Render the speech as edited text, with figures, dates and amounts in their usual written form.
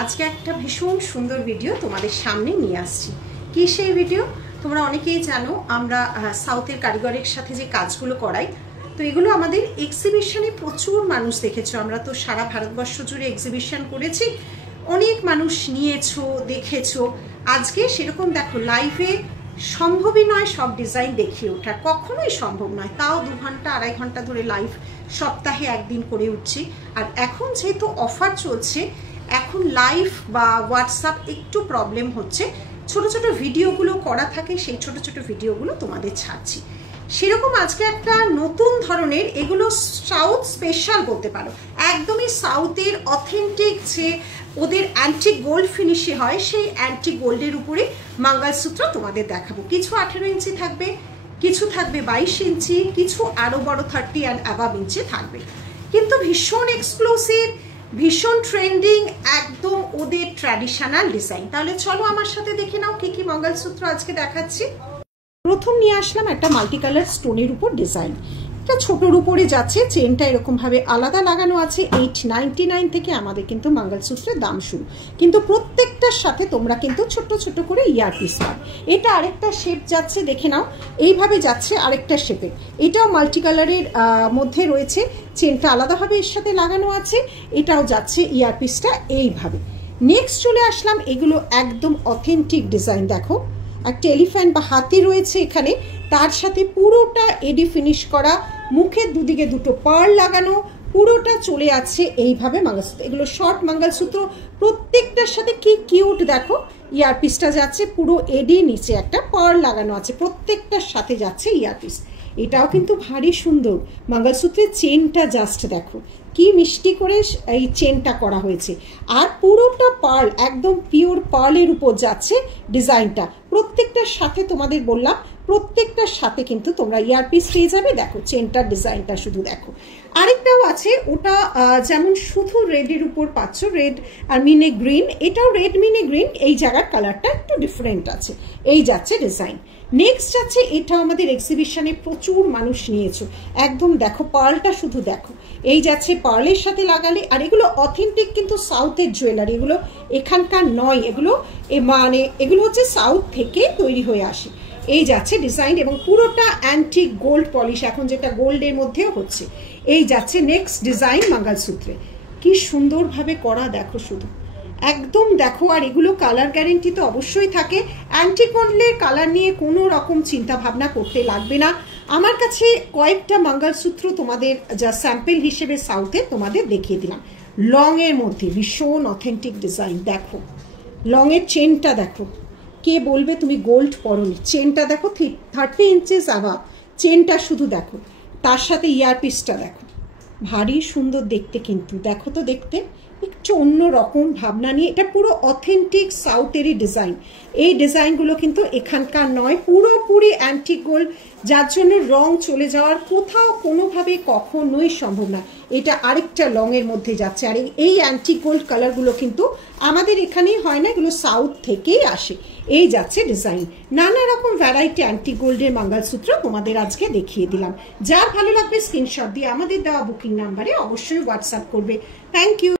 আজকে একটা ভীষণ সুন্দর ভিডিও তোমাদের সামনে নিয়ে আসছি। কি সেই ভিডিও? তোমরা অনেকেই জানো আমরা সাউথের কারিগরের সাথে যে কাজগুলো করাই, তো এগুলো আমাদের এক্সিবিশনে প্রচুর মানুষ দেখেছো। আমরা তো সারা ভারতবর্ষ জুড়ে এক্সিবিশন করেছি, অনেক মানুষ নিয়েছো, দেখেছো। আজকে সেরকম দেখো লাইভে সম্ভবই নয় সব ডিজাইন দেখিয়ে ওঠা, কখনোই সম্ভব নয়। তাও 2 ঘন্টা 2.5 ঘন্টা ধরে লাইভ সপ্তাহে একদিন করে উঠছি। আর এখন যেহেতু অফার চলছে, এখন লাইভ বা হোয়াটসঅ্যাপ একটু প্রবলেম হচ্ছে। ছোট ছোট ভিডিওগুলো করা থাকে, সেই ছোট ছোট ভিডিওগুলো তোমাদের ছাড়ছি। সেরকম আজকে একটা নতুন ধরনের, এগুলো সাউথ স্পেশাল বলতে পারো, একদমই সাউথের অথেন্টিক যে ওদের অ্যান্টিক গোল্ড ফিনিশে হয়, সেই অ্যান্টিক গোল্ডের উপরে মঙ্গলসূত্র তোমাদের দেখাবো। কিছু 18 ইঞ্চি থাকবে, কিছু থাকবে 22 ইঞ্চি, কিছু আরও বড় 30 অ্যান্ড অ্যাবাভ ইঞ্চি থাকবে। কিন্তু ভীষণ এক্সক্লুসিভ, ভীষণ ট্রেন্ডিং, একদম ওদের ট্র্যাডিশনাল ডিজাইন। তাহলে চলো আমার সাথে দেখে নাও কি কি মঙ্গলসূত্র আজকে দেখাচ্ছি। প্রথম নিয়ে আসলাম একটা মাল্টি কালার স্টোনের উপর ডিজাইন। এটা ছোটোর উপরে যাচ্ছে, চেনটা এরকমভাবে আলাদা লাগানো আছে। 899 থেকে আমাদের কিন্তু মঙ্গলসূত্রের দাম শুরু, কিন্তু প্রত্যেকটার সাথে তোমরা কিন্তু ছোট ছোট করে ইয়ারপিস পাবে। এটা আরেকটা শেপ যাচ্ছে, দেখে নাও, এইভাবে যাচ্ছে আরেকটা শেপে। এটাও মাল্টি কালারের মধ্যে রয়েছে, চেনটা আলাদাভাবে এর সাথে লাগানো আছে। এটাও যাচ্ছে ইয়ারপিসটা এইভাবে। নেক্সট চলে আসলাম, এগুলো একদম অথেন্টিক ডিজাইন। দেখো একটা এলিফ্যান্ট বা হাতি রয়েছে এখানে, তার সাথে পুরোটা এডি ফিনিশ করা, মুখের দুদিকে দুটো পার্ল লাগানো, পুরোটা চলে আছে এইভাবে মঙ্গলসূত্র। এগুলো শর্ট মঙ্গলসূত্র, প্রত্যেকটার সাথে কি কিউট দেখো। ইয়ারপিসটা যাচ্ছে পুরো এডি, নিচে একটা পার্ল লাগানো আছে, প্রত্যেকটার সাথে যাচ্ছে ইয়ারপিস। এটাও কিন্তু ভারী সুন্দর। মঙ্গলসূত্রের চেনটা জাস্ট দেখো কি মিষ্টি করে এই চেনটা করা হয়েছে, আর পুরোটা পার্ল, একদম পিওর পার্লের উপর যাচ্ছে ডিজাইনটা। প্রত্যেকটার সাথে তোমাদের বললাম, প্রত্যেকটার সাথে কিন্তু তোমরা ইয়ারপিস পেয়ে যাবে। দেখো চেনটার ডিজাইনটা শুধু দেখো। আরেকটাও আছে, ওটা যেমন শুধু রেডের উপর পাচ্ছ, রেড আর মিনে গ্রিন। এটাও রেড মিনে গ্রিন, এই জায়গার কালারটা একটু ডিফারেন্ট আছে। এই যাচ্ছে ডিজাইন। নেক্সট যাচ্ছে, এটা আমাদের এক্সিবিশনে প্রচুর মানুষ নিয়েছো। একদম দেখো পার্লটা শুধু দেখো, এই যাচ্ছে পার্লের সাথে লাগালে। আর এগুলো অথেন্টিক কিন্তু সাউথের জুয়েলারি, এগুলো এখানকার নয়, এগুলো মানে এগুলো হচ্ছে সাউথ থেকে তৈরি হয়ে আসে। এই যাচ্ছে ডিজাইন, এবং পুরোটা অ্যান্টিক গোল্ড পলিশ, এখন যেটা গোল্ডের মধ্যেও হচ্ছে। এই যাচ্ছে নেক্সট ডিজাইন মঙ্গলসূত্রে, কি সুন্দরভাবে করা দেখো শুধু, একদম দেখো। আর এগুলো কালার গ্যারেন্টি তো অবশ্যই থাকে। অ্যান্টিক গোল্ডের কালার নিয়ে কোনো রকম চিন্তা ভাবনা করতে লাগবে না। আমার কাছে কয়েকটা মঙ্গলসূত্র তোমাদের যা স্যাম্পল হিসেবে সাউথে তোমাদের দেখিয়ে দিলাম। লং এর মধ্যে ভীষণ অথেন্টিক ডিজাইন দেখো। লং এর চেনটা দেখো, কে বলবে তুমি গোল্ড পরনি? চেনটা দেখো 30 ইঞ্চেস অ্যাভাব, চেনটা শুধু দেখো, তার সাথে ইয়ারপিসটা দেখো, ভারী সুন্দর দেখতে। কিন্তু দেখো তো দেখতে একটু অন্য রকম ভাবনা নিয়ে, এটা পুরো অথেন্টিক সাউথেরই ডিজাইন। এই ডিজাইনগুলো কিন্তু এখানকার নয়, পুরোপুরি অ্যান্টিক গোল্ড, যার জন্য রং চলে যাওয়ার কোথাও কোনোভাবে কখনোই সম্ভব না। এটা আরেকটা লংয়ের মধ্যে যাচ্ছে। আর এই অ্যান্টিক গোল্ড কালারগুলো কিন্তু আমাদের এখানেই হয় না, এগুলো সাউথ থেকেই আসে। এই যাচ্ছে ডিজাইন। নানা রকম ভ্যারাইটি অ্যান্টিক গোল্ডের মঙ্গলসূত্র তোমাদের আজকে দেখিয়ে দিলাম। যার ভালো লাগবে স্ক্রিনশট দিয়ে আমাদের দেওয়া বুকিং নাম্বারে অবশ্যই হোয়াটসঅ্যাপ করবে। Thank you.